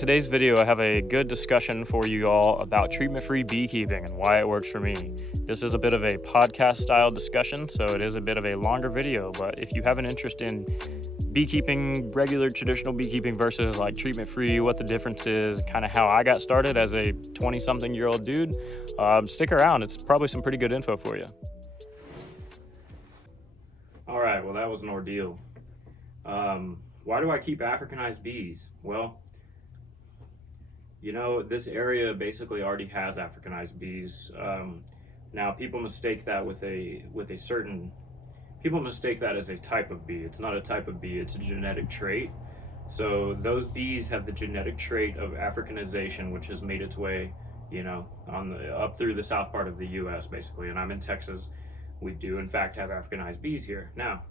today's video, I have a good discussion for you all about treatment-free beekeeping and why it works for me. This is a bit of a podcast-style discussion, so it is a bit of a longer video, but if you have an interest in beekeeping, regular traditional beekeeping versus like treatment-free, what the difference is, kind of how I got started as a 20-something-year-old dude, stick around. It's probably some pretty good info for you. All right, well, that was an ordeal. Why do I keep Africanized bees? Well, you know, this area basically already has Africanized bees. Now, people mistake that people mistake that as a type of bee. It's not a type of bee, it's a genetic trait. So those bees have the genetic trait of Africanization, which has made its way, you know, up through the south part of the U.S. basically. And I'm in Texas. We do, in fact, have Africanized bees here. Now,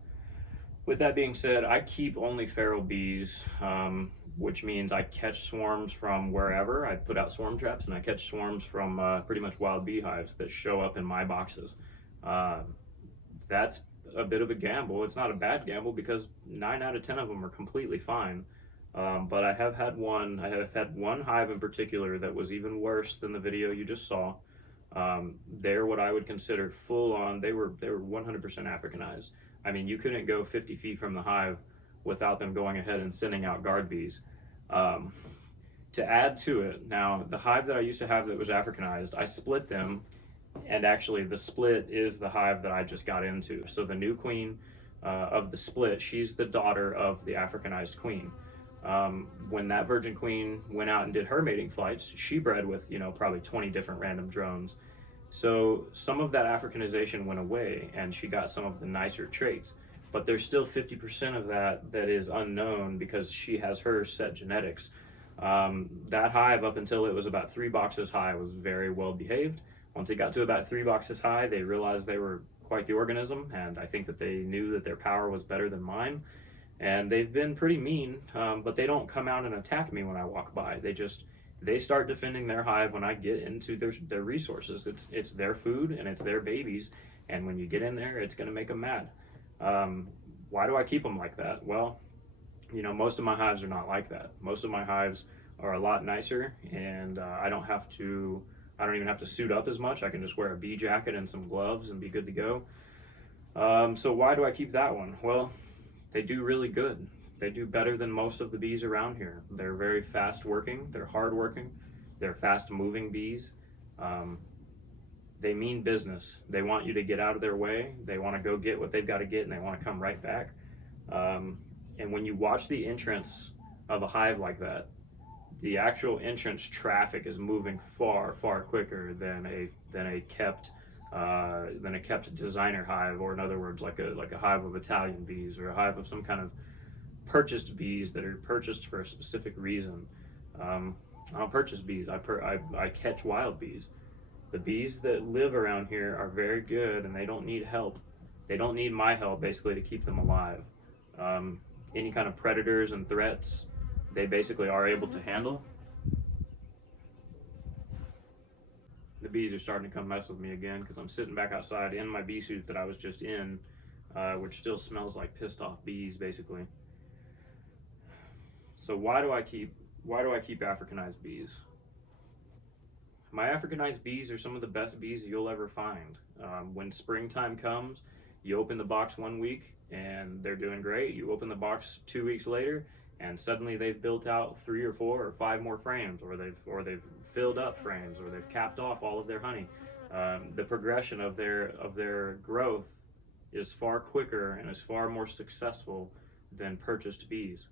with that being said, I keep only feral bees, which means I catch swarms from wherever. I put out swarm traps and I catch swarms from pretty much wild beehives that show up in my boxes. That's a bit of a gamble. It's not a bad gamble because 9 out of 10 of them are completely fine. But I have had one hive in particular that was even worse than the video you just saw. They're what I would consider full on. They were 100% Africanized. I mean, you couldn't go 50 feet from the hive without them going ahead and sending out guard bees. To add to it, now the hive that I used to have that was Africanized, I split them, and actually the split is the hive that I just got into. So the new queen of the split, she's the daughter of the Africanized queen. When that virgin queen went out and did her mating flights, she bred with, you know, probably 20 different random drones. So some of that Africanization went away and she got some of the nicer traits, but there's still 50% of that is unknown because she has her set genetics. That hive, up until it was about 3 boxes high, was very well behaved. Once it got to about 3 boxes high, they realized they were quite the organism, and I think that they knew that their power was better than mine. And they've been pretty mean, but they don't come out and attack me when I walk by. They start defending their hive when I get into their resources. It's their food and it's their babies, and when you get in there, it's going to make them mad. Why do I keep them like that? Well, you know, most of my hives are not like that. Most of my hives are a lot nicer, and I don't even have to suit up as much. I can just wear a bee jacket and some gloves and be good to go. So why do I keep that one? Well, they do really good. They do better than most of the bees around here. They're very fast working, they're hard working, they're fast moving bees. They mean business. They want you to get out of their way. They want to go get what they've got to get, and they want to come right back. And when you watch the entrance of a hive like that, the actual entrance traffic is moving far, far quicker than a kept designer hive, or in other words, like a hive of Italian bees or a hive of some kind of purchased bees that are purchased for a specific reason. I don't purchase bees. I catch wild bees. The bees that live around here are very good, and they don't need help. They don't need my help, basically, to keep them alive. Any kind of predators and threats, they basically are able to handle. The bees are starting to come mess with me again because I'm sitting back outside in my bee suit that I was just in, which still smells like pissed off bees, basically. So why do I keep Africanized bees? My Africanized bees are some of the best bees you'll ever find. When springtime comes, you open the box 1 week and they're doing great. You open the box 2 weeks later, and suddenly they've built out 3 or 4 or 5 more frames, or they've filled up frames, or they've capped off all of their honey. The progression of their growth is far quicker and is far more successful than purchased bees.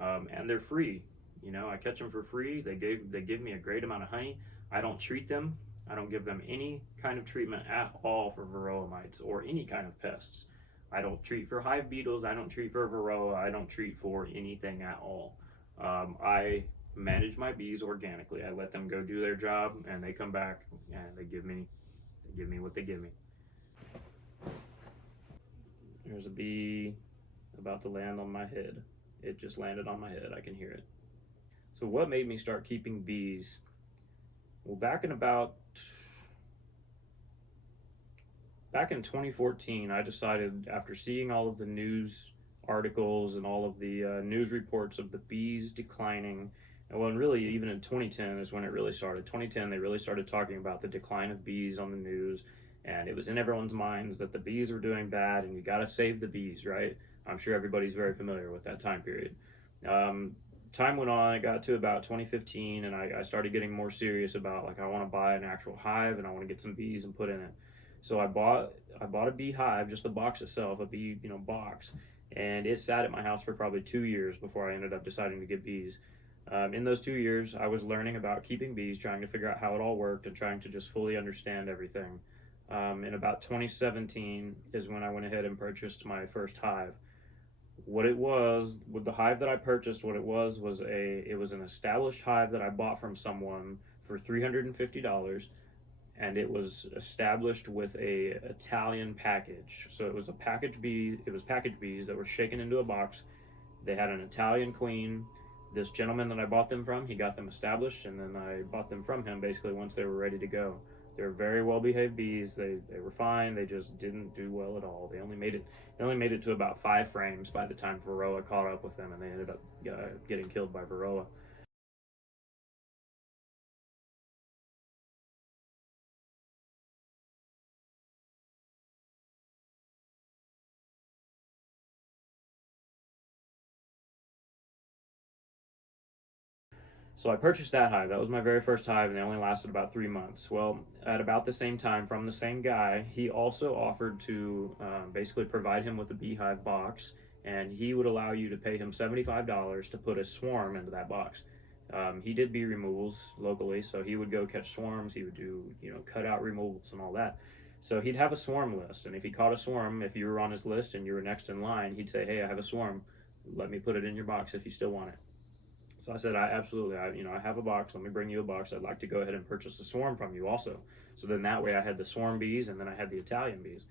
And they're free. You know, I catch them for free. They give me a great amount of honey. I don't treat them. I don't give them any kind of treatment at all for varroa mites or any kind of pests. I don't treat for hive beetles. I don't treat for varroa. I don't treat for anything at all. I manage my bees organically. I let them go do their job, and they come back and they give me what they give me. There's a bee about to land on my head. It just landed on my head. I can hear it. So what made me start keeping bees? Well, back in 2014, I decided, after seeing all of the news articles and all of the news reports of the bees declining And well, and really, even in 2010 is when it really started. 2010, they really started talking about the decline of bees on the news, and it was in everyone's minds that the bees were doing bad, and you got to save the bees, right? I'm sure everybody's very familiar with that time period. Um, Time went on. It got to about 2015, and I started getting more serious about, like, I want to buy an actual hive, and I want to get some bees and put in it. So I bought a beehive, just the box itself, a bee box, and it sat at my house for probably 2 years before I ended up deciding to get bees. In those 2 years, I was learning about keeping bees, trying to figure out how it all worked, and trying to just fully understand everything. In about 2017 is when I went ahead and purchased my first hive. What it was with the hive that I purchased, what it was an established hive that I bought from someone for $350, and it was established with a Italian package. So it was a package bee. It was package bees that were shaken into a box. They had an Italian queen. This gentleman that I bought them from, he got them established, and then I bought them from him basically once they were ready to go. They were very well behaved bees. They were fine. They just didn't do well at all. They only made it to about 5 frames by the time Varroa caught up with them, and they ended up getting killed by Varroa. So I purchased that hive. That was my very first hive, and they only lasted about 3 months. Well, at about the same time, from the same guy, he also offered to basically provide him with a beehive box, and he would allow you to pay him $75 to put a swarm into that box. He did bee removals locally, so he would go catch swarms. He would do, cutout removals and all that. So he'd have a swarm list, and if he caught a swarm, if you were on his list and you were next in line, he'd say, "Hey, I have a swarm. Let me put it in your box if you still want it." So I said, I absolutely, I have a box. Let me bring you a box. I'd like to go ahead and purchase a swarm from you also. So then that way I had the swarm bees and then I had the Italian bees.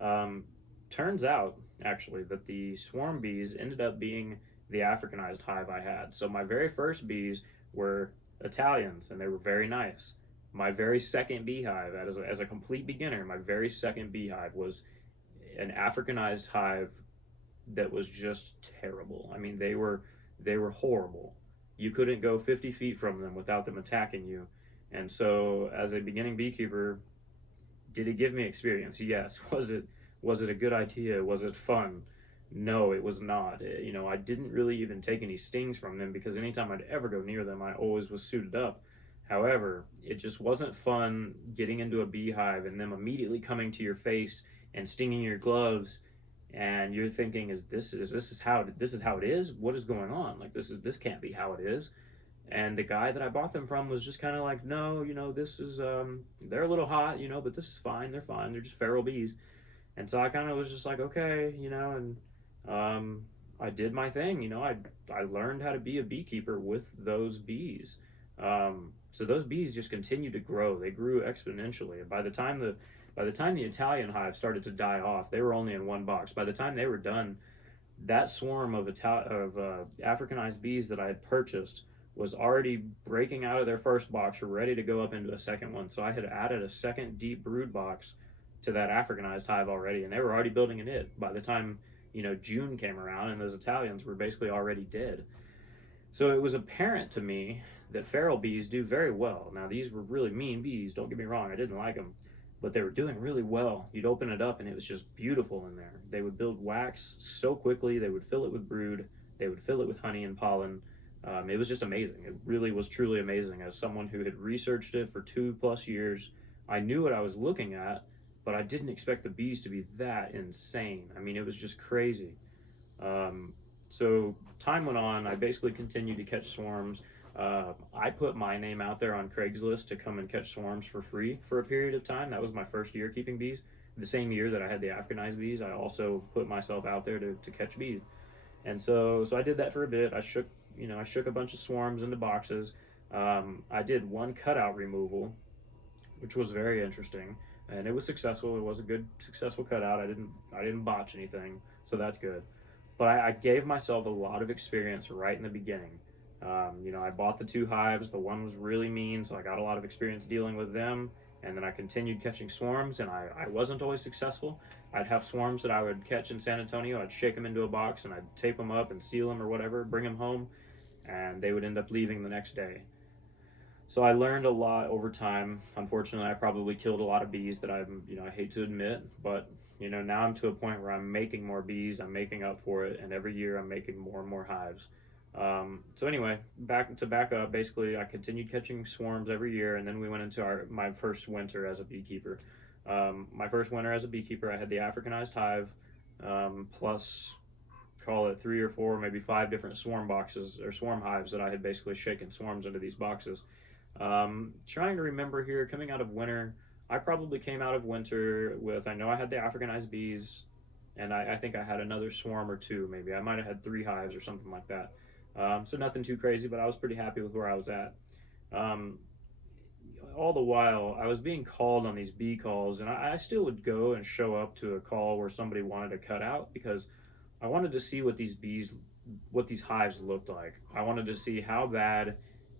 Um, Turns out, actually, that the swarm bees ended up being the Africanized hive I had. So my very first bees were Italians and they were very nice. My very second beehive, as a complete beginner, my very second beehive was an Africanized hive that was just terrible. I mean, they were horrible. You couldn't go 50 feet from them without them attacking you. And so, as a beginning beekeeper, did it give me experience? Yes. Was it a good idea? Was it fun? No, it was not. I didn't really even take any stings from them because anytime I'd ever go near them, I always was suited up. However, it just wasn't fun getting into a beehive and them immediately coming to your face and stinging your gloves, and you're thinking, is this is how it is? What is going on? Like, this can't be how it is. And the guy that I bought them from was just kind of like, no, this is they're a little hot, but this is fine. They're fine. They're just feral bees. And so I kind of was just like, okay, and I did my thing. I learned how to be a beekeeper with those bees. So those bees just continued to grow. They grew exponentially. And by the time the Italian hive started to die off, they were only in one box. By the time they were done, that swarm of Africanized bees that I had purchased was already breaking out of their first box, ready to go up into a second one. So I had added a second deep brood box to that Africanized hive already, and they were already building in it by the time June came around, and those Italians were basically already dead. So it was apparent to me that feral bees do very well. Now, these were really mean bees, don't get me wrong, I didn't like them, but they were doing really well. You'd open it up and it was just beautiful in there. They would build wax so quickly, they would fill it with brood, they would fill it with honey and pollen. It was just amazing. It really was truly amazing. As someone who had researched it for 2+ years, I knew what I was looking at, but I didn't expect the bees to be that insane. I mean, it was just crazy. Um, so time went on. I basically continued to catch swarms. I put my name out there on Craigslist to come and catch swarms for free for a period of time. That was my first year keeping bees. The same year that I had the Africanized bees, I also put myself out there to catch bees. And so I did that for a bit. I shook a bunch of swarms into boxes. I did one cutout removal, which was very interesting, and it was successful. It was a good successful cutout. I didn't botch anything, so that's good. But I gave myself a lot of experience right in the beginning. I bought the two hives. The one was really mean, so I got a lot of experience dealing with them. And then I continued catching swarms, and I wasn't always successful. I'd have swarms that I would catch in San Antonio. I'd shake them into a box, and I'd tape them up and seal them or whatever, bring them home, and they would end up leaving the next day. So I learned a lot over time. Unfortunately, I probably killed a lot of bees that I hate to admit, but now I'm to a point where I'm making more bees. I'm making up for it, and every year I'm making more and more hives. So anyway, back up. Basically, I continued catching swarms every year, and then we went into my first winter as a beekeeper. My first winter as a beekeeper, I had the Africanized hive, plus call it 3 or 4, maybe 5 different swarm boxes or swarm hives that I had basically shaken swarms into these boxes. Trying to remember here, coming out of winter, I probably came out of winter with, I know I had the Africanized bees, and I think I had another swarm or two, maybe. I might have had 3 hives or something like that. So nothing too crazy, but I was pretty happy with where I was at. Um, all the while, I was being called on these bee calls, and I still would go and show up to a call where somebody wanted to cut out because I wanted to see what these hives looked like. I wanted to see how bad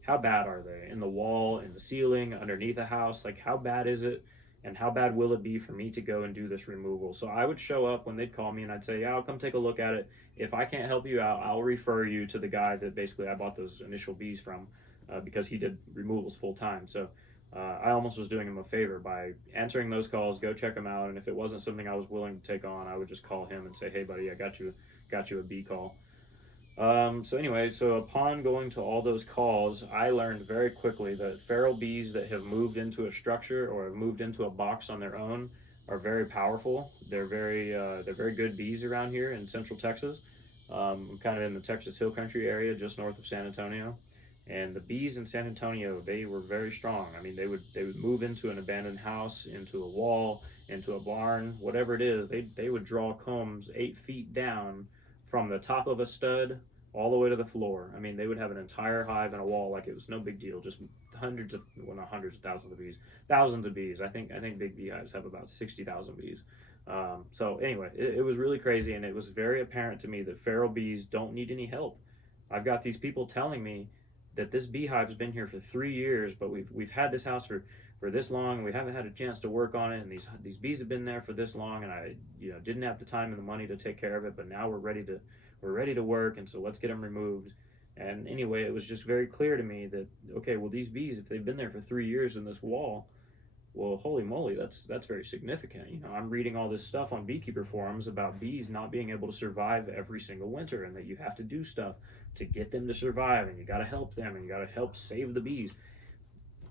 are they in the wall, in the ceiling, underneath a house? Like, how bad is it? And how bad will it be for me to go and do this removal? So I would show up when they'd call me and I'd say, yeah, I'll come take a look at it. If I can't help you out, I'll refer you to the guy that basically I bought those initial bees from because he did removals full time. So I almost was doing him a favor by answering those calls, go check him out. And if it wasn't something I was willing to take on, I would just call him and say, hey, buddy, I got you a bee call. So anyway, so upon going to all those calls, I learned very quickly that feral bees that have moved into a structure or have moved into a box on their own are very powerful. They're very good bees around here in Central Texas. I'm kind of in the Texas Hill Country area, just north of San Antonio. And the bees in San Antonio, they were very strong. I mean, they would move into an abandoned house, into a wall, into a barn, whatever it is. They would draw combs 8 feet down from the top of a stud all the way to the floor. I mean, they would have an entire hive in a wall like it was no big deal. Just not hundreds of thousands of bees, thousands of bees. I think big beehives have about 60,000 bees. So anyway, it was really crazy, and it was very apparent to me that feral bees don't need any help. I've got these people telling me that this beehive has been here for 3 years, but we've had this house for this long, and we haven't had a chance to work on it, and these bees have been there for this long, and I didn't have the time and the money to take care of it, but now we're ready to work, and so let's get them removed. And anyway, it was just very clear to me that, okay, well, these bees, if they've been there for 3 years in this wall, well, holy moly, that's very significant. I'm reading all this stuff on beekeeper forums about bees not being able to survive every single winter, and that you have to do stuff to get them to survive, and you got to help them, and you got to help save the bees.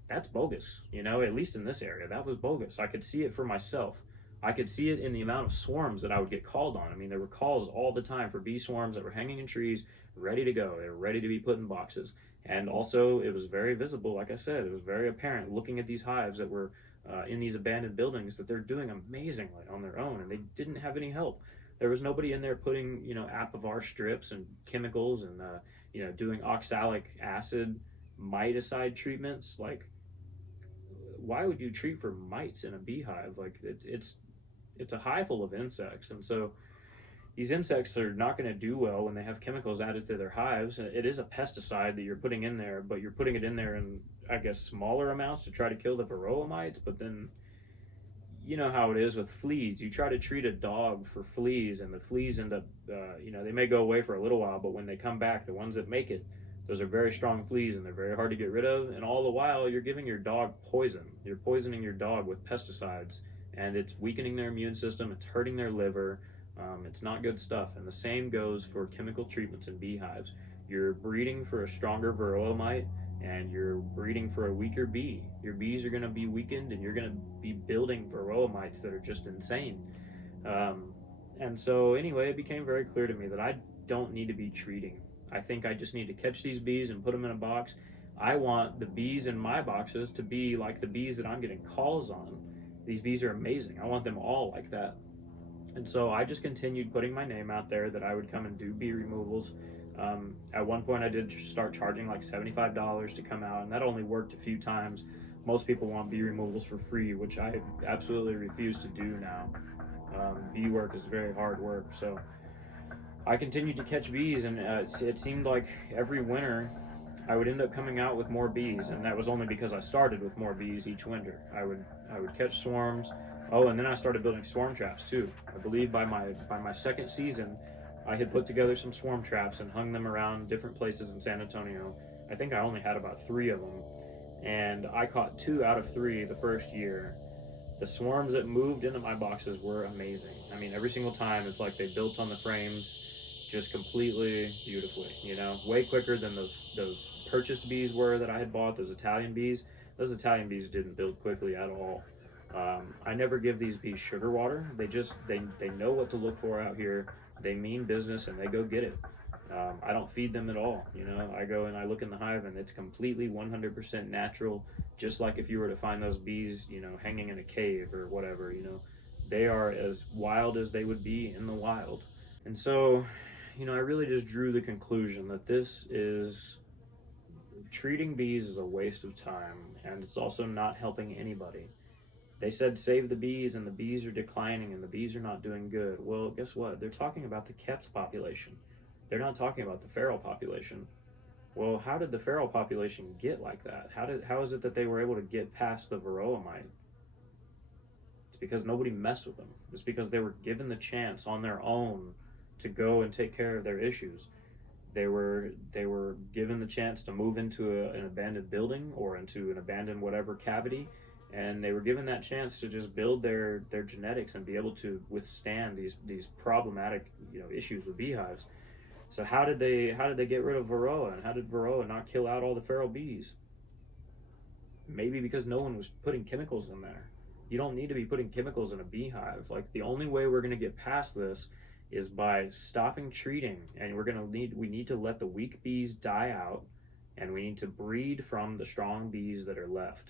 That's bogus, at least in this area. That was bogus. I could see it for myself. I could see it in the amount of swarms that I would get called on. I mean, there were calls all the time for bee swarms that were hanging in trees, ready to go. They were ready to be put in boxes. And also, it was very visible, like I said, it was very apparent looking at these hives that were in these abandoned buildings that they're doing amazingly on their own, and they didn't have any help. There was nobody in there putting, Apivar strips and chemicals and, doing oxalic acid miticide treatments. Like, why would you treat for mites in a beehive? Like, it's a hive full of insects, and so these insects are not going to do well when they have chemicals added to their hives. It is a pesticide that you're putting in there, but you're putting it in there in, I guess, smaller amounts to try to kill the varroa mites. But then, you know how it is with fleas. You try to treat a dog for fleas, and the fleas end up, they may go away for a little while, but when they come back, the ones that make it, those are very strong fleas, and they're very hard to get rid of. And all the while, you're giving your dog poison. You're poisoning your dog with pesticides, and it's weakening their immune system. It's hurting their liver. It's not good stuff. And the same goes for chemical treatments in beehives. You're breeding for a stronger varroa mite, and you're breeding for a weaker bee. Your bees are going to be weakened, and you're going to be building varroa mites that are just insane. And so anyway, it became very clear to me that I don't need to be treating. I think I just need to catch these bees and put them in a box. I want the bees in my boxes to be like the bees that I'm getting calls on. These bees are amazing. I want them all like that. And so I just continued putting my name out there that I would come and do bee removals. At one point I did start charging like $75 to come out, and that only worked a few times. Most people want bee removals for free, which I absolutely refuse to do now. Bee work is very hard work, so I continued to catch bees, and it seemed like every winter I would end up coming out with more bees, and that was only because I started with more bees each winter. I would catch swarms. Oh, and then I started building swarm traps too. I believe by my second season, I had put together some swarm traps and hung them around different places in San Antonio. I think I only had about 3 of them, and I caught 2 out of 3 the first year. The swarms that moved into my boxes were amazing. I mean, every single time it's like they built on the frames just completely beautifully, way quicker than those purchased bees were that I had bought, those Italian bees. Those Italian bees didn't build quickly at all. I never give these bees sugar water. They know what to look for out here. They mean business and they go get it. I don't feed them at all. I go and I look in the hive and it's completely 100% natural, just like if you were to find those bees, hanging in a cave or whatever. They are as wild as they would be in the wild. And so, I really just drew the conclusion that this is treating bees is a waste of time, and it's also not helping anybody. They said save the bees, and the bees are declining, and the bees are not doing good. Well, guess what? They're talking about the kept population. They're not talking about the feral population. Well, how did the feral population get like that? How is it that they were able to get past the varroa mite? It's because nobody messed with them. It's because they were given the chance on their own to go and take care of their issues. They were given the chance to move into an abandoned building or into an abandoned whatever cavity, and they were given that chance to just build their genetics and be able to withstand these problematic issues with beehives. So how did they get rid of varroa, and how did varroa not kill out all the feral bees? Maybe because no one was putting chemicals in there. You don't need to be putting chemicals in a beehive. Like, the only way we're going to get past this is by stopping treating, and we need to let the weak bees die out, and we need to breed from the strong bees that are left.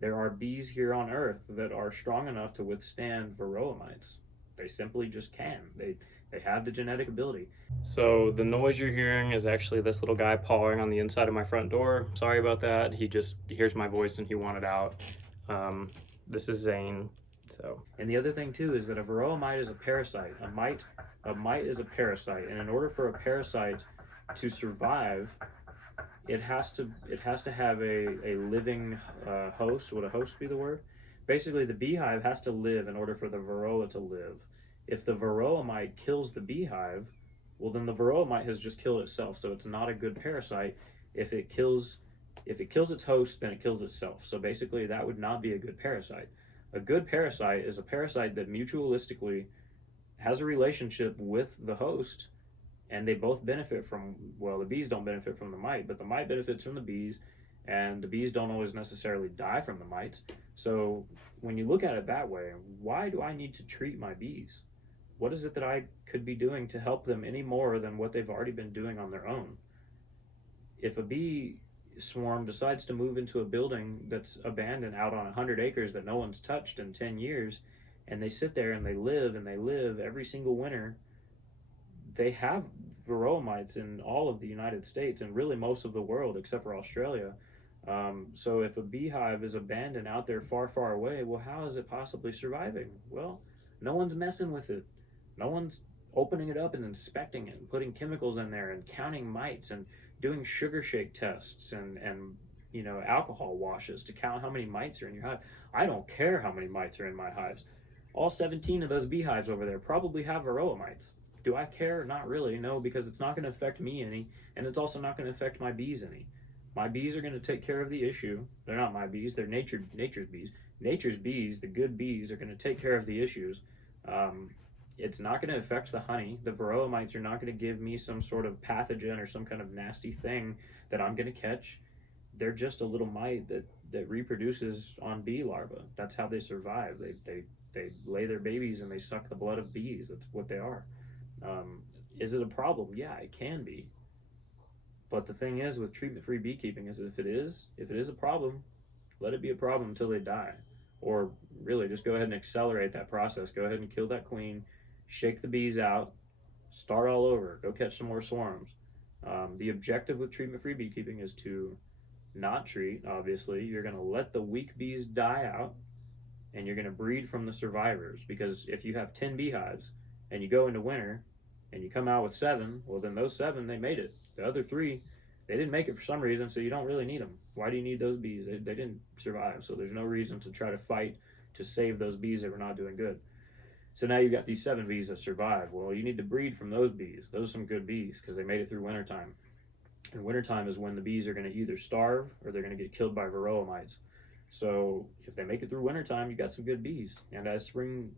There are bees here on Earth that are strong enough to withstand varroa mites. They simply just can. They have the genetic ability. So the noise you're hearing is actually this little guy pawing on the inside of my front door. Sorry about that. He just hears my voice and he wanted out. This is Zane. And the other thing too is that a varroa mite is a parasite. A mite is a parasite, and in order for a parasite to survive, it has to have a living host. Would a host be the word? Basically, the beehive has to live in order for the varroa to live. If the varroa mite kills the beehive, well, then the varroa mite has just killed itself. So it's not a good parasite. If it kills its host, then it kills itself. So basically, that would not be a good parasite. A good parasite is a parasite that mutualistically has a relationship with the host, and they both benefit from, well, the bees don't benefit from the mite, but the mite benefits from the bees, and the bees don't always necessarily die from the mites. So when you look at it that way, why do I need to treat my bees? What is it that I could be doing to help them any more than what they've already been doing on their own? If a bee swarm decides to move into a building that's abandoned out on 100 acres that no one's touched in 10 years, and they sit there and they live every single winter, they have varroa mites in all of the United States and really most of the world except for Australia. So if a beehive is abandoned out there far, far away, well, how is it possibly surviving? Well, no one's messing with it. No one's opening it up and inspecting it and putting chemicals in there and counting mites and doing sugar shake tests and alcohol washes to count how many mites are in your hive. I don't care how many mites are in my hives. All 17 of those beehives over there probably have varroa mites. Do I care? Not really, no, because it's not going to affect me any, and it's also not going to affect my bees any. My bees are going to take care of the issue. They're not my bees, they're nature's bees. Nature's bees, the good bees, are going to take care of the issues. It's not going to affect the honey. The varroa mites are not going to give me some sort of pathogen or some kind of nasty thing that I'm going to catch. They're just a little mite that reproduces on bee larvae. That's how they survive. They lay their babies and they suck the blood of bees. That's what they are. Is it a problem? Yeah, it can be. But the thing is with treatment-free beekeeping is if it is a problem, let it be a problem until they die. Or really, just go ahead and accelerate that process. Go ahead and kill that queen, shake the bees out, start all over, go catch some more swarms. The objective with treatment-free beekeeping is to not treat, obviously. You're going to let the weak bees die out, and you're going to breed from the survivors. Because if you have 10 beehives, and you go into winter, and you come out with 7, well, then those 7, they made it. The other 3, they didn't make it for some reason, so you don't really need them. Why do you need those bees? They didn't survive, so there's no reason to try to fight to save those bees that were not doing good. So now you've got these 7 bees that survive. Well, you need to breed from those bees. Those are some good bees because they made it through wintertime. And wintertime is when the bees are going to either starve or they're going to get killed by varroa mites. So if they make it through wintertime, you got some good bees. And as spring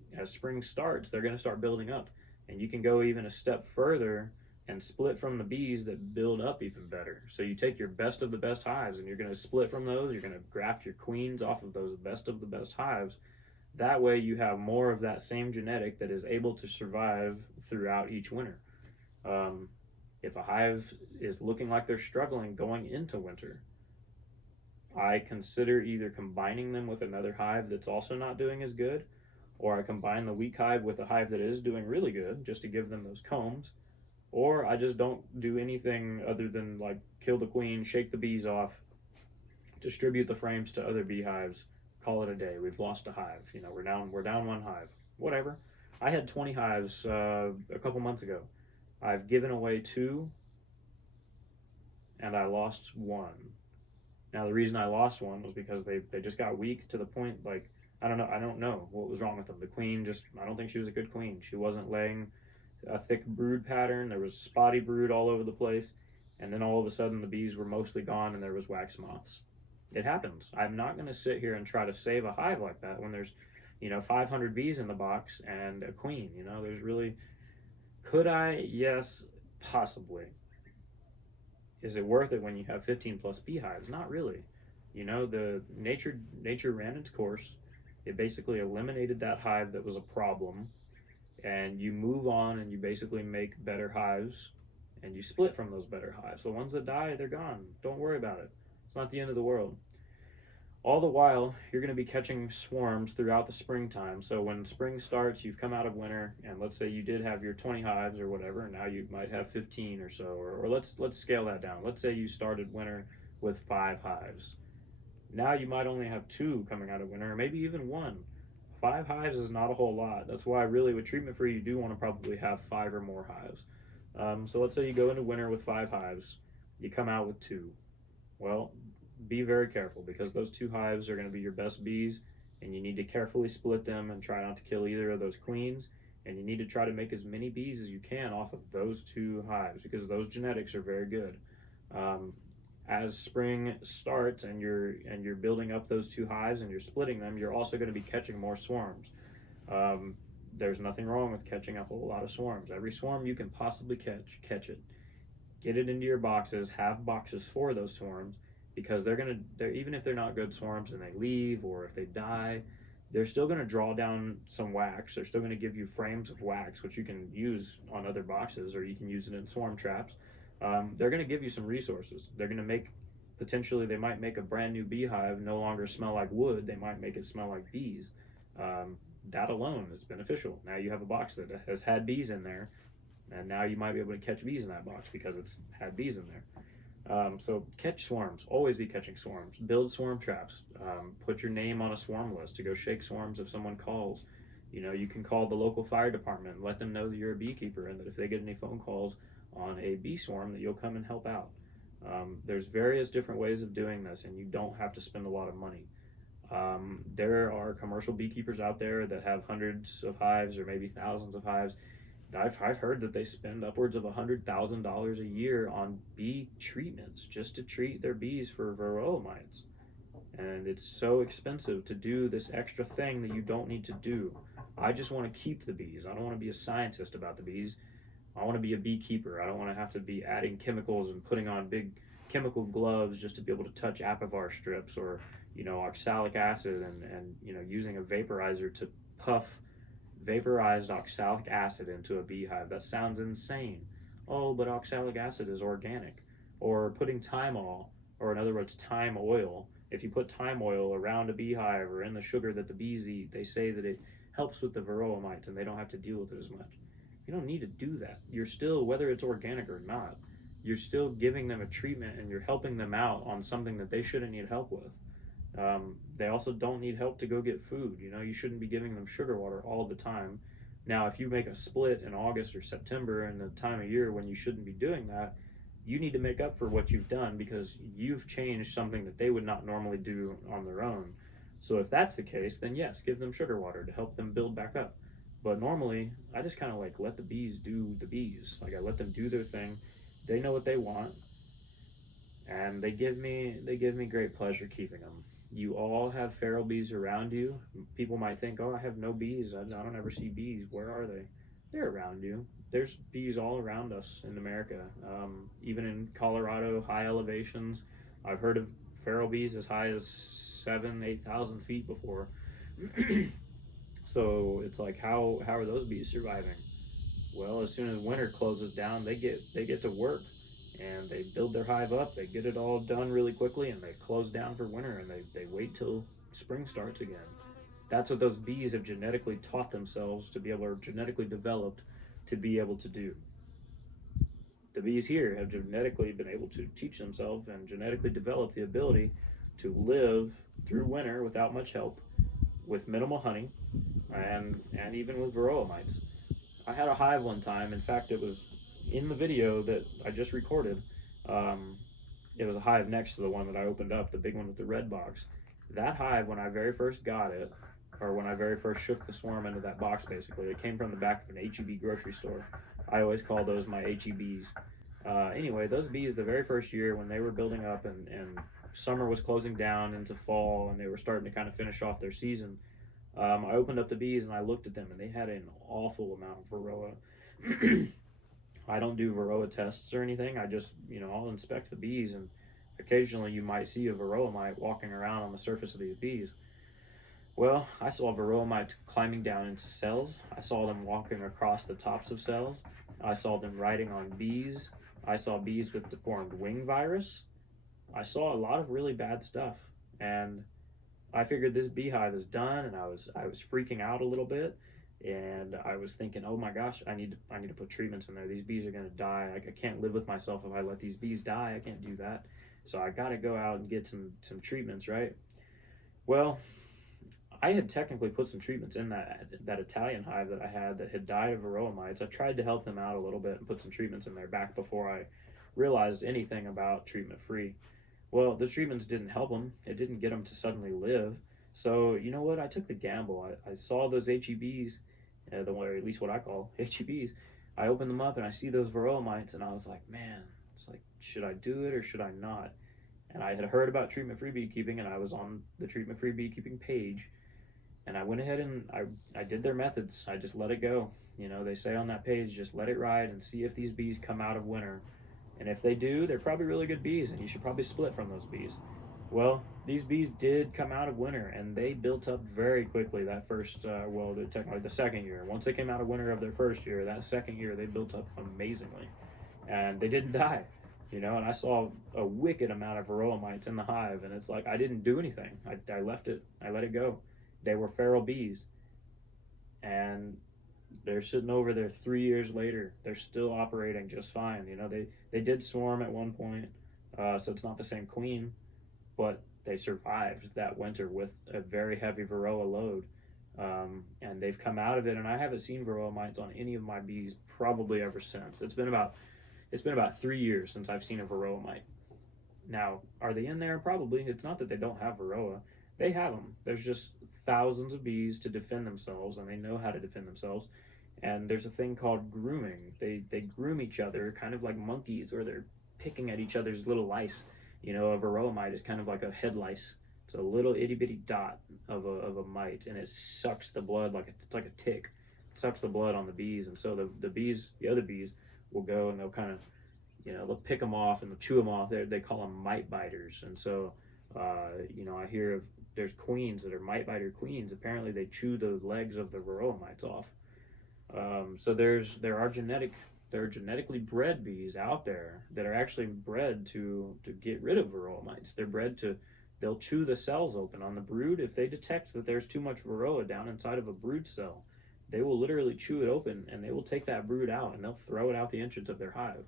starts, they're going to start building up. And you can go even a step further and split from the bees that build up even better. So you take your best of the best hives and you're going to split from those. You're going to graft your queens off of those best of the best hives. That way you have more of that same genetic that is able to survive throughout each winter. Um, if a hive is looking like they're struggling going into winter, I consider either combining them with another hive that's also not doing as good, or I combine the weak hive with a hive that is doing really good just to give them those combs, or I just don't do anything other than like kill the queen, shake the bees off, distribute the frames to other beehives, call it a day. We've lost a hive. We're down one hive. Whatever. I had 20 hives a couple months ago. I've given away 2 and I lost 1. Now the reason I lost one was because they just got weak to the point like I don't know what was wrong with them. The queen just I don't think she was a good queen. She wasn't laying a thick brood pattern. There was spotty brood all over the place, and then all of a sudden the bees were mostly gone and there was wax moths. It happens. I'm not going to sit here and try to save a hive like that when there's 500 bees in the box and a queen. There's really could I? Yes, possibly. Is it worth it when you have 15 plus beehives? Not really. The nature ran its course. It basically eliminated that hive that was a problem, and you move on and you basically make better hives, and you split from those better hives. The ones that die, they're gone. Don't worry about it. It's not the end of the world. All the while, you're going to be catching swarms throughout the springtime. So when spring starts, you've come out of winter, and let's say you did have your 20 hives or whatever, and now you might have 15 or so. Or let's scale that down. Let's say you started winter with 5 hives. Now you might only have 2 coming out of winter, or maybe even 1. 5 hives is not a whole lot. That's why really with treatment free, you do want to probably have 5 or more hives. So let's say you go into winter with 5 hives. You come out with 2. Well, be very careful because those 2 hives are going to be your best bees, and you need to carefully split them and try not to kill either of those queens. And you need to try to make as many bees as you can off of those 2 hives because those genetics are very good. As spring starts and you're building up those 2 hives and you're splitting them, you're also going to be catching more swarms. There's nothing wrong with catching a whole lot of swarms. Every swarm you can possibly catch it. Get it into your boxes. Have boxes for those swarms because they're even if they're not good swarms and they leave or if they die, they're still going to draw down some wax. They're still going to give you frames of wax, which you can use on other boxes or you can use it in swarm traps. They're going to give you some resources. They're going to they might make a brand new beehive no longer smell like wood. They might make it smell like bees. That alone is beneficial. Now you have a box that has had bees in there, and now you might be able to catch bees in that box because it's had bees in there. So catch swarms. Always be catching swarms. Build swarm traps. Put your name on a swarm list to go shake swarms if someone calls. You can call the local fire department and let them know that you're a beekeeper and that if they get any phone calls on a bee swarm that you'll come and help out. There's various different ways of doing this, and you don't have to spend a lot of money. There are commercial beekeepers out there that have hundreds of hives or maybe thousands of hives. I've heard that they spend upwards of $100,000 a year on bee treatments just to treat their bees for varroa mites. And it's so expensive to do this extra thing that you don't need to do. I just want to keep the bees. I don't want to be a scientist about the bees. I want to be a beekeeper. I don't want to have to be adding chemicals and putting on big chemical gloves just to be able to touch apivar strips or oxalic acid and using a vaporizer to puff vaporized oxalic acid into a beehive. That sounds insane. Oh, but oxalic acid is organic. Or putting thymol, or in other words, thyme oil. If you put thyme oil around a beehive or in the sugar that the bees eat, they say that it helps with the varroa mites and they don't have to deal with it as much. You don't need to do that. You're still, whether it's organic or not, you're still giving them a treatment and you're helping them out on something that they shouldn't need help with. They also don't need help to go get food. You shouldn't be giving them sugar water all the time. Now, if you make a split in August or September and the time of year when you shouldn't be doing that, you need to make up for what you've done because you've changed something that they would not normally do on their own. So if that's the case, then yes, give them sugar water to help them build back up. But normally, I just kind of like let the bees do the bees. Like I let them do their thing. They know what they want, and they give me great pleasure keeping them. You all have feral bees around you. People might think, "Oh, I have no bees. I don't ever see bees. Where are they?" They're around you. There's bees all around us in America, even in Colorado, high elevations. I've heard of feral bees as high as 7, 8,000 feet before. So it's like, how are those bees surviving? Well, as soon as winter closes down, they get to work, and they build their hive up. They get it all done really quickly, and they close down for winter, and they wait till spring starts again. That's what those bees have genetically taught themselves to be able, or genetically developed to be able to do. The bees here have genetically been able to teach themselves and genetically develop the ability to live through winter without much help, with minimal honey, and even with varroa mites. I had a hive one time. In fact, it was in the video that I just recorded. Um, it was a hive next to the one that I opened up, the big one with the red box. That hive, when I very first got it, or when I very first shook the swarm into that box, basically, it came from the back of an HEB grocery store. I always call those my HEBs. Anyway, those bees, the very first year when they were building up, and summer was closing down into fall, and they were starting to kind of finish off their season, I opened up the bees and I looked at them, and they had an awful amount of varroa. I don't do varroa tests or anything. I just, I'll inspect the bees, and occasionally you might see a varroa mite walking around on the surface of these bees. Well, I saw varroa mites climbing down into cells. I saw them walking across the tops of cells. I saw them riding on bees. I saw bees with deformed wing virus. I saw a lot of really bad stuff, and I figured this beehive is done, and I was freaking out a little bit, and I was thinking, oh my gosh, I need to put treatments in there. These bees are gonna die. I can't live with myself if I let these bees die. I can't do that. So I got to go out and get some treatments, right? Well, I had technically put some treatments in that Italian hive that I had that had died of varroa mites. I tried to help them out a little bit and put some treatments in there back before I realized anything about treatment free. Well, the treatments didn't help them. It didn't get them to suddenly live. So you know what? I took the gamble. I saw those HEBs, or at least what I call HEBs. I opened them up and I see those varroa mites, and I was like, man, it's like, should I do it or should I not? And I had heard about treatment-free beekeeping, and I was on the treatment-free beekeeping page, and I went ahead and I did their methods. I just let it go. They say on that page, just let it ride and see if these bees come out of winter. And if they do, they're probably really good bees, and you should probably split from those bees. Well, these bees did come out of winter, and they built up very quickly that first, technically the second year. Once they came out of winter of their first year, that second year they built up amazingly. And they didn't die. And I saw a wicked amount of varroa mites in the hive, and it's like I didn't do anything. I left it. I let it go. They were feral bees, and they're sitting over there 3 years later. They're still operating just fine. They did swarm at one point, so it's not the same queen, but they survived that winter with a very heavy varroa load. And they've come out of it, and I haven't seen varroa mites on any of my bees probably ever since. It's been about 3 years since I've seen a varroa mite. Now, are they in there? Probably. It's not that they don't have varroa. They have them. There's just thousands of bees to defend themselves, and they know how to defend themselves. And there's a thing called grooming. They groom each other, kind of like monkeys, where they're picking at each other's little lice. A varroa mite is kind of like a head lice. It's a little itty bitty dot of a mite, and it sucks the blood it's like a tick. It sucks the blood on the bees, and so the other bees, will go and they'll kind of, they'll pick them off and they'll chew them off. They call them mite biters, and so, I hear of there's queens that are mite biter queens. Apparently, they chew the legs of the varroa mites off. So there are genetically bred bees out there that are actually bred to get rid of varroa mites. They'll chew the cells open on the brood. If they detect that there's too much varroa down inside of a brood cell, they will literally chew it open, and they will take that brood out, and they'll throw it out the entrance of their hive.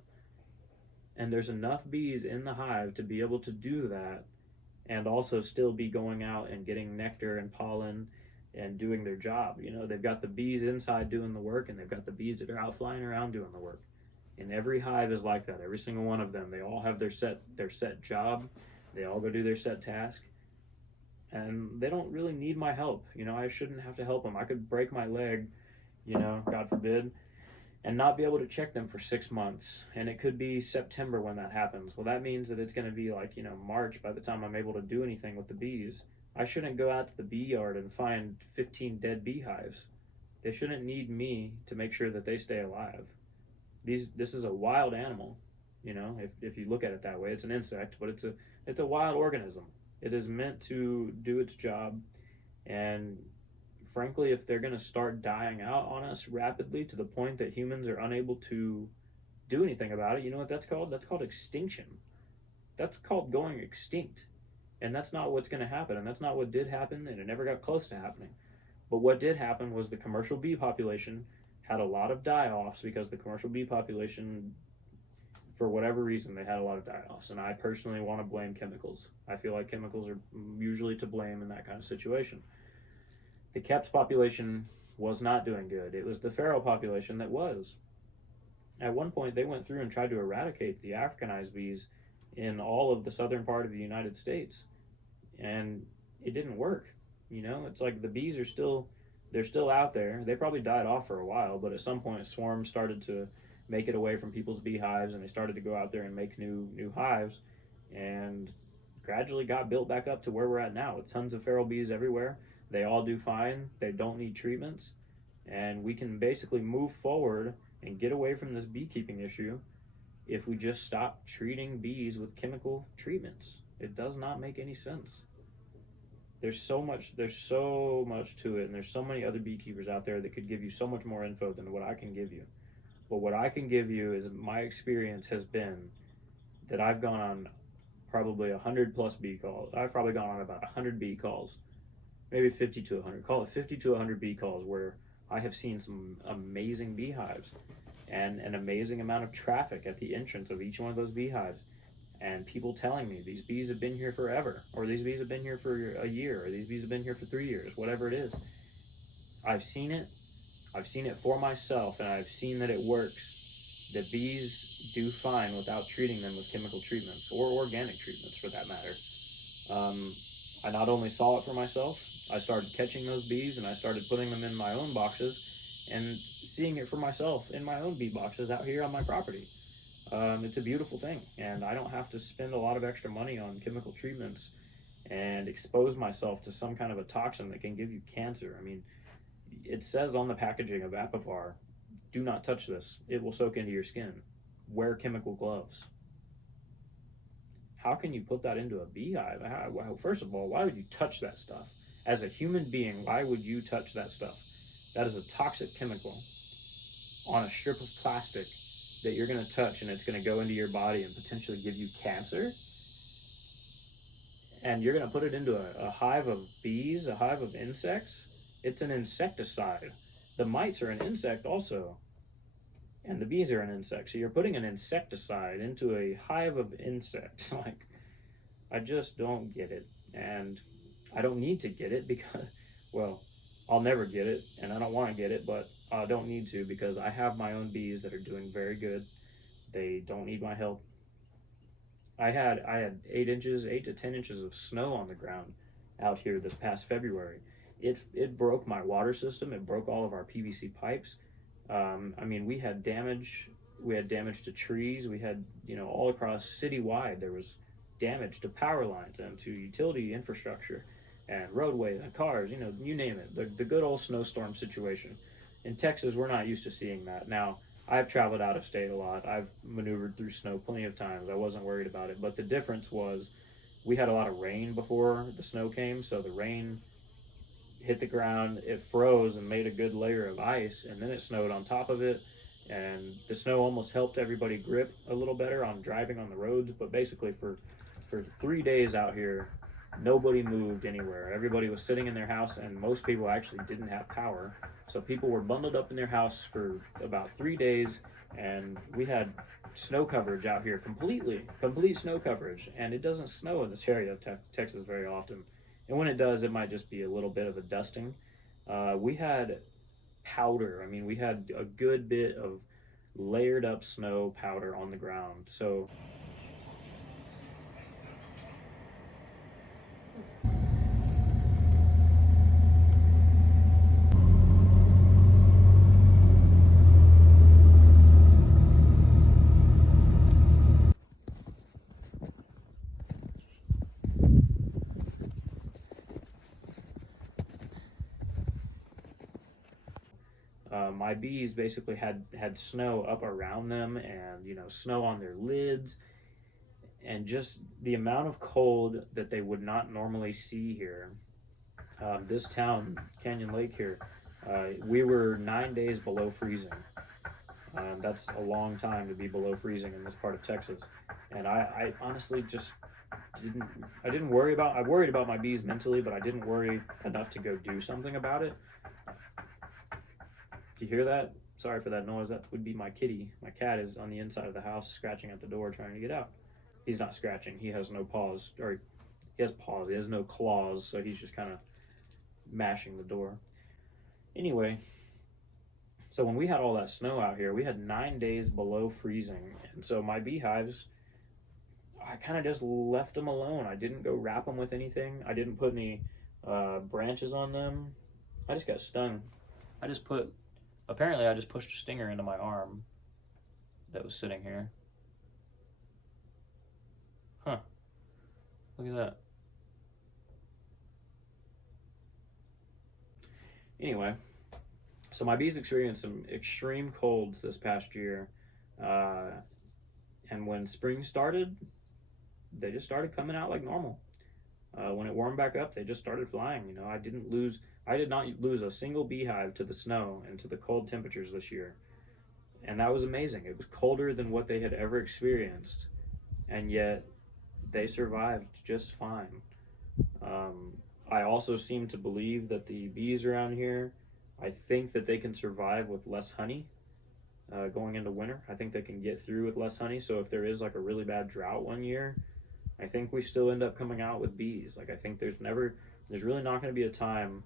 And there's enough bees in the hive to be able to do that, and also still be going out and getting nectar and pollen and doing their job. They've got the bees inside doing the work, and they've got the bees that are out flying around doing the work. And every hive is like that. Every single one of them. They all have their set job. They all go do their set task, and they don't really need my help. I shouldn't have to help them. I could break my leg you know, God forbid, and not be able to check them for 6 months. And it could be September when that happens. Well, that means that it's going to be like, you know, March by the time I'm able to do anything with the bees. I shouldn't go out to the bee yard and find 15 dead beehives. They shouldn't need me to make sure that they stay alive. This is a wild animal, you know, if you look at it that way. It's an insect, but it's a wild organism. It is meant to do its job, and frankly, if they're going to start dying out on us rapidly to the point that humans are unable to do anything about it, you know what that's called? That's called extinction. That's called going extinct. And that's not what's going to happen. And that's not what did happen, and it never got close to happening. But what did happen was the commercial bee population had a lot of die-offs because the commercial bee population, for whatever reason, they had a lot of die-offs. And I personally want to blame chemicals. I feel like chemicals are usually to blame in that kind of situation. The kept population was not doing good. It was the feral population that was. At one point, they went through and tried to eradicate the Africanized bees in all of the southern part of the United States, and it didn't work. You know, it's like the bees are still, they're still out there. They probably died off for a while, but at some point, swarms started to make it away from people's beehives, and they started to go out there and make new hives, and gradually got built back up to where we're at now with tons of feral bees everywhere. They all do fine. They don't need treatments, and we can basically move forward and get away from this beekeeping issue if we just stop treating bees with chemical treatments. It does not make any sense. There's so much to it, and there's so many other beekeepers out there that could give you so much more info than what I can give you. But what I can give you is my experience has been that I've gone on probably 100 plus bee calls. I've probably gone on about 100 bee calls, maybe 50 to 100. Call it 50 to 100 bee calls where I have seen some amazing beehives and an amazing amount of traffic at the entrance of each one of those beehives, and people telling me these bees have been here forever, or these bees have been here for a year, or these bees have been here for 3 years, whatever it is. I've seen it for myself, and I've seen that it works. The bees do fine without treating them with chemical treatments or organic treatments for that matter. I not only saw it for myself, I started catching those bees and I started putting them in my own boxes and seeing it for myself in my own bee boxes out here on my property. It's a beautiful thing, and I don't have to spend a lot of extra money on chemical treatments and expose myself to some kind of a toxin that can give you cancer. I mean, it says on the packaging of Apivar, do not touch this. It will soak into your skin. Wear chemical gloves. How can you put that into a beehive? First of all, why would you touch that stuff? As a human being, why would you touch that stuff? That is a toxic chemical on a strip of plastic that you're going to touch, and it's going to go into your body and potentially give you cancer. And you're going to put it into a hive of bees, a hive of insects. It's an insecticide. The mites are an insect also, and the bees are an insect. So you're putting an insecticide into a hive of insects. Like, I just don't get it. And I don't need to get it because, well, I'll never get it, and I don't want to get it, but I don't need to because I have my own bees that are doing very good. They don't need my help. I had 8 to 10 inches of snow on the ground out here this past February. It broke my water system. It broke all of our PVC pipes. I mean, we had damage. We had damage to trees. We had, you know, all across citywide, there was damage to power lines and to utility infrastructure and roadways and cars, you know, you name it. The good old snowstorm situation. In Texas, we're not used to seeing that. Now, I've traveled out of state a lot. I've maneuvered through snow plenty of times. I wasn't worried about it. But the difference was we had a lot of rain before the snow came, so the rain hit the ground, it froze and made a good layer of ice, and then it snowed on top of it, and the snow almost helped everybody grip a little better on driving on the roads. But basically for 3 days out here, nobody moved anywhere. Everybody was sitting in their house, and most people actually didn't have power, so people were bundled up in their house for about 3 days, and we had snow coverage out here, complete snow coverage. And it doesn't snow in this area of Texas very often, and when it does, it might just be a little bit of a dusting. We had powder. I mean, we had a good bit of layered up snow powder on the ground. So My bees basically had snow up around them, and snow on their lids, and just the amount of cold that they would not normally see here. This town, Canyon Lake here, we were 9 days below freezing. That's a long time to be below freezing in this part of Texas, and I honestly just didn't. I didn't worry about. I worried about my bees mentally, but I didn't worry enough to go do something about it. Do you hear that? Sorry for that noise. That would be my kitty. My cat is on the inside of the house, scratching at the door, trying to get out. He's not scratching. He has no paws, or he has paws. He has no claws, so he's just kind of mashing the door. Anyway, so when we had all that snow out here, we had 9 days below freezing, and so my beehives, I kind of just left them alone. I didn't go wrap them with anything. I didn't put any branches on them. I just got stung. I just put, apparently I just pushed a stinger into my arm that was sitting here. Huh, look at that. Anyway, so my bees experienced some extreme colds this past year. Uh, and when spring started, they just started coming out like normal. When it warmed back up, they just started flying. I did not lose a single beehive to the snow and to the cold temperatures this year. And that was amazing. It was colder than what they had ever experienced, and yet they survived just fine. Um, I also seem to believe that the bees around here, I think that they can survive with less honey going into winter. I think they can get through with less honey. So if there is like a really bad drought one year, I think we still end up coming out with bees. Like I think there's really not going to be a time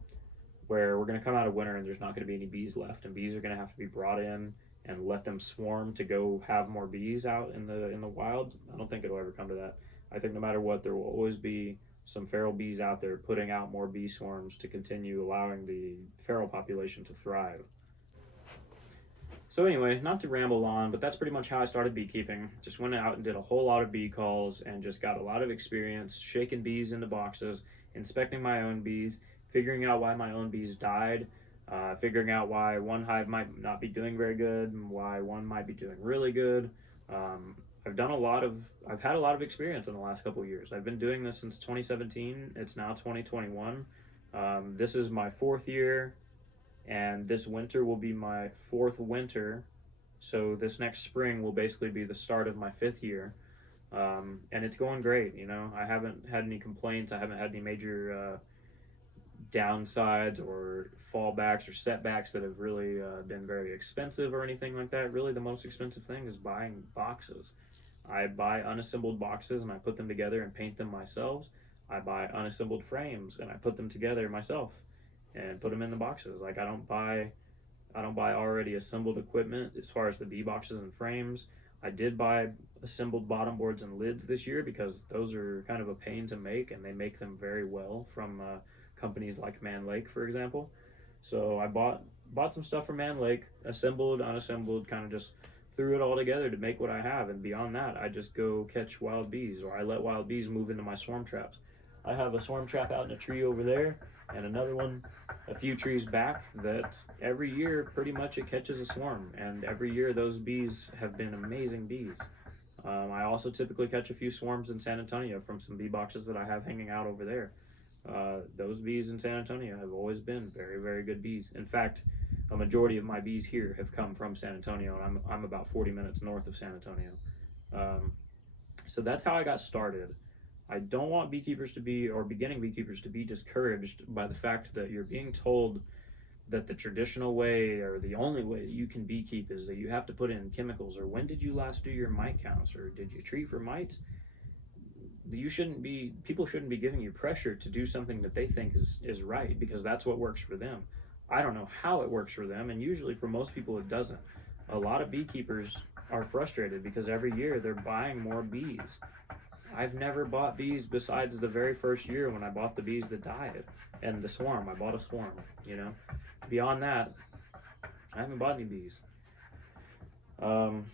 where we're going to come out of winter and there's not going to be any bees left, and bees are going to have to be brought in and let them swarm to go have more bees out in the wild. I don't think it'll ever come to that. I think no matter what, there will always be some feral bees out there putting out more bee swarms to continue allowing the feral population to thrive. So anyway, not to ramble on, but that's pretty much how I started beekeeping. Just went out and did a whole lot of bee calls and just got a lot of experience shaking bees into boxes, inspecting my own bees, figuring out why my own bees died, figuring out why one hive might not be doing very good and why one might be doing really good. Um, I've had a lot of experience in the last couple of years. I've been doing this since 2017. It's now 2021. This is my fourth year, and this winter will be my fourth winter. So this next spring will basically be the start of my fifth year, and it's going great. I haven't had any complaints. I haven't had any major downsides or fallbacks or setbacks that have really been very expensive or anything like that. Really, the most expensive thing is buying boxes. I buy unassembled boxes and I put them together and paint them myself. I buy unassembled frames and I put them together myself and put them in the boxes. Like I don't buy already assembled equipment as far as the bee boxes and frames. I did buy assembled bottom boards and lids this year because those are kind of a pain to make, and they make them very well from companies like Man Lake, for example. So I bought some stuff from Man Lake, assembled, unassembled, kind of just threw it all together to make what I have. And beyond that, I just go catch wild bees, or I let wild bees move into my swarm traps. I have a swarm trap out in a tree over there, and another one a few trees back that every year pretty much it catches a swarm, and every year those bees have been amazing bees. I also typically catch a few swarms in San Antonio from some bee boxes that I have hanging out over there. Those bees in San Antonio have always been very, very good bees. In fact, a majority of my bees here have come from San Antonio, and I'm about 40 minutes north of San Antonio. Um, so that's how I got started. I don't want beekeepers to be, or beginning beekeepers to be, discouraged by the fact that you're being told that the traditional way or the only way that you can beekeep is that you have to put in chemicals, or when did you last do your mite counts, or did you treat for mites. People shouldn't be giving you pressure to do something that they think is right, because that's what works for them. I don't know how it works for them, and usually for most people it doesn't. A lot of beekeepers are frustrated because every year they're buying more bees. I've never bought bees besides the very first year when I bought the bees that died, and the swarm. I bought a swarm. Beyond that, I haven't bought any bees. Um,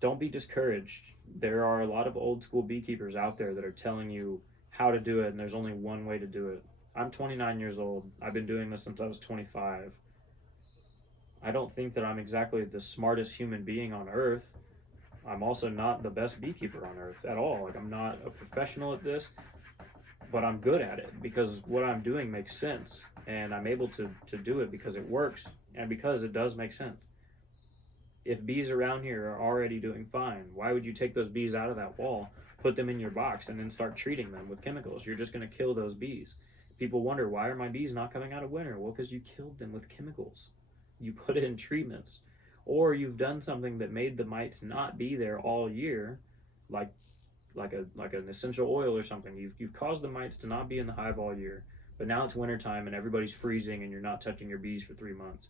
don't be discouraged. There are a lot of old school beekeepers out there that are telling you how to do it, and there's only one way to do it. I'm 29 years old. I've been doing this since I was 25. I don't think that I'm exactly the smartest human being on earth. I'm also not the best beekeeper on earth at all. Like, I'm not a professional at this, but I'm good at it because what I'm doing makes sense, and I'm able to do it because it works and because it does make sense. If bees around here are already doing fine, why would you take those bees out of that wall, put them in your box, and then start treating them with chemicals? You're just going to kill those bees. People wonder, why are my bees not coming out of winter? Well, because you killed them with chemicals. You put in treatments. Or you've done something that made the mites not be there all year, like like an essential oil or something. You've caused the mites to not be in the hive all year, but now it's wintertime and everybody's freezing and you're not touching your bees for 3 months.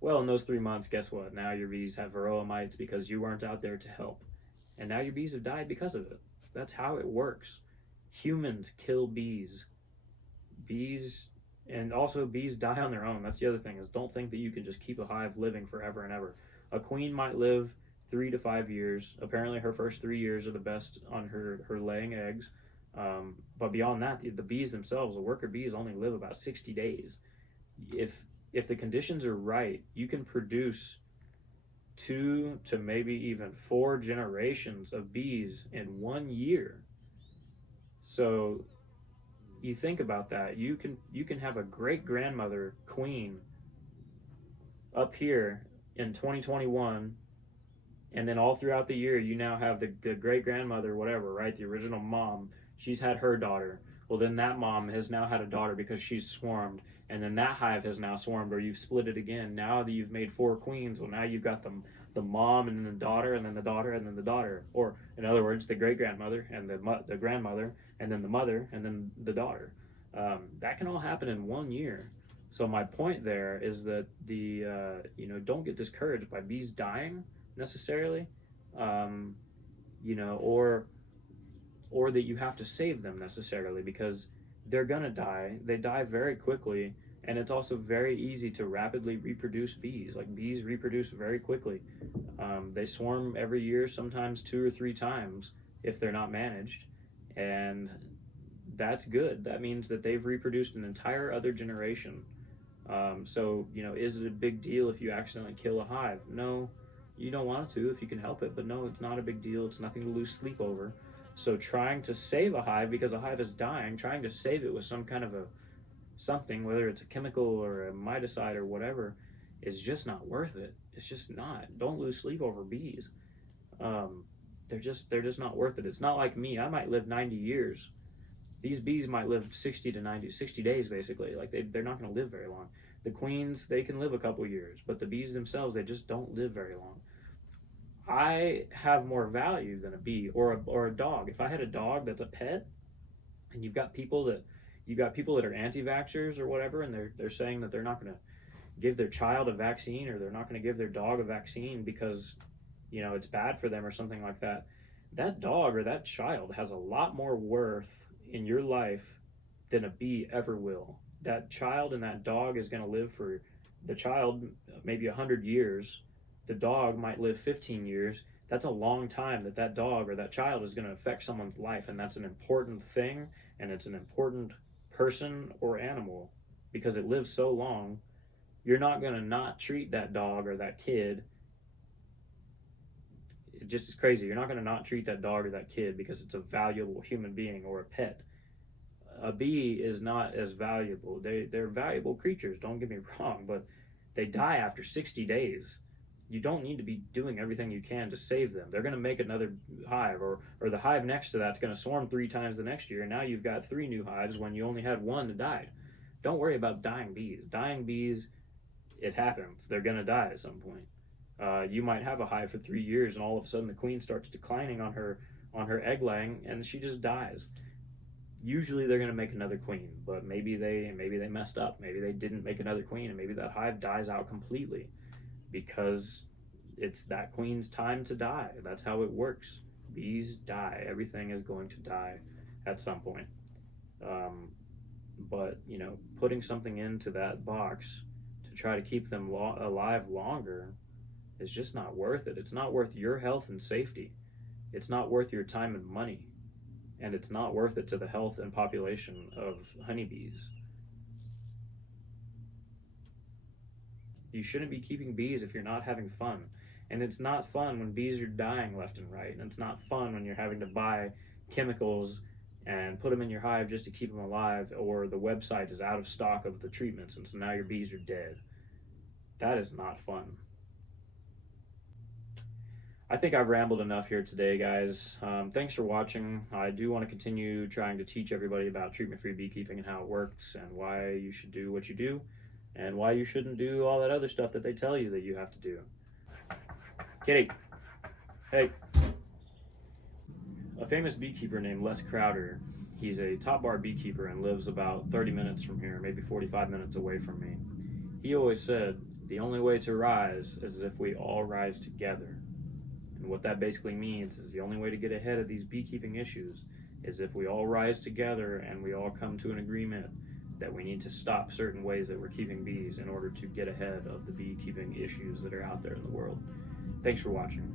Well, in those 3 months, guess what? Now your bees have varroa mites because you weren't out there to help. And now your bees have died because of it. That's how it works. Humans kill bees. Bees, and also bees die on their own. That's the other thing, is don't think that you can just keep a hive living forever and ever. A queen might live 3 to 5 years. Apparently her first 3 years are the best on her laying eggs. But beyond that, the bees themselves, the worker bees, only live about 60 days. If the conditions are right, you can produce 2 to maybe even 4 generations of bees in 1 year. So you think about that. You can have a great grandmother queen up here in 2021, and then all throughout the year you now have the great grandmother, whatever, right? The original mom. She's had her daughter. Well, then that mom has now had a daughter because she's swarmed, and then that hive has now swarmed, or you've split it again. Now that you've made 4 queens, well, now you've got the mom and then the daughter and then the daughter and then the daughter, or in other words, the great grandmother and the grandmother and then the mother and then the daughter. That can all happen in 1 year. So my point there is that don't get discouraged by bees dying necessarily, um, or that you have to save them necessarily, because they're gonna die. They die very quickly, and it's also very easy to rapidly reproduce bees. Like, bees reproduce very quickly. They swarm every year, sometimes 2 or 3 times if they're not managed, and that's good. That means that they've reproduced an entire other generation. So, is it a big deal if you accidentally kill a hive? No, you don't want to if you can help it, but no, it's not a big deal. It's nothing to lose sleep over. So trying to save a hive because a hive is dying, trying to save it with some kind of a something, whether it's a chemical or a miticide or whatever, is just not worth it. It's just not. Don't lose sleep over bees. Um, they're just not worth it. It's not like me. I might live 90 years. These bees might live 60 to 90, 60 days basically. Like, they're not going to live very long. The queens, they can live a couple years, but the bees themselves, they just don't live very long. I have more value than a bee or a dog. If I had a dog that's a pet, and you've got people that are anti-vaxxers or whatever, and they're saying that they're not going to give their child a vaccine, or they're not going to give their dog a vaccine because it's bad for them or something like that. That dog or that child has a lot more worth in your life than a bee ever will. That child and that dog is going to live for the child maybe 100 years. The dog might live 15 years. That's a long time that dog or that child is going to affect someone's life, and that's an important thing, and it's an important person or animal because it lives so long. You're not going to not treat that dog or that kid. It just is crazy. You're not going to not treat that dog or that kid because it's a valuable human being or a pet. A bee is not as valuable. They're valuable creatures, don't get me wrong, but they die after 60 days. You don't need to be doing everything you can to save them. They're going to make another hive, or the hive next to that's going to swarm 3 times the next year. Now you've got 3 new hives when you only had 1 that died. Don't worry about dying bees. Dying bees, it happens. They're going to die at some point. You might have a hive for 3 years, and all of a sudden the queen starts declining on her egg laying, and she just dies. Usually they're going to make another queen, but maybe they messed up. Maybe they didn't make another queen, and maybe that hive dies out completely because it's that queen's time to die. That's how it works. Bees die. Everything is going to die at some point. But putting something into that box to try to keep them alive longer is just not worth it. It's not worth your health and safety. It's not worth your time and money, and it's not worth it to the health and population of honeybees. You shouldn't be keeping bees if you're not having fun. And it's not fun when bees are dying left and right. And it's not fun when you're having to buy chemicals and put them in your hive just to keep them alive, or the website is out of stock of the treatments and so now your bees are dead. That is not fun. I think I've rambled enough here today, guys. Thanks for watching. I do want to continue trying to teach everybody about treatment-free beekeeping and how it works and why you should do what you do and why you shouldn't do all that other stuff that they tell you that you have to do. Kitty, hey. A famous beekeeper named Les Crowder, he's a top bar beekeeper and lives about 30 minutes from here, maybe 45 minutes away from me. He always said, the only way to rise is if we all rise together. And what that basically means is the only way to get ahead of these beekeeping issues is if we all rise together and we all come to an agreement that we need to stop certain ways that we're keeping bees in order to get ahead of the beekeeping issues that are out there in the world. Thanks for watching.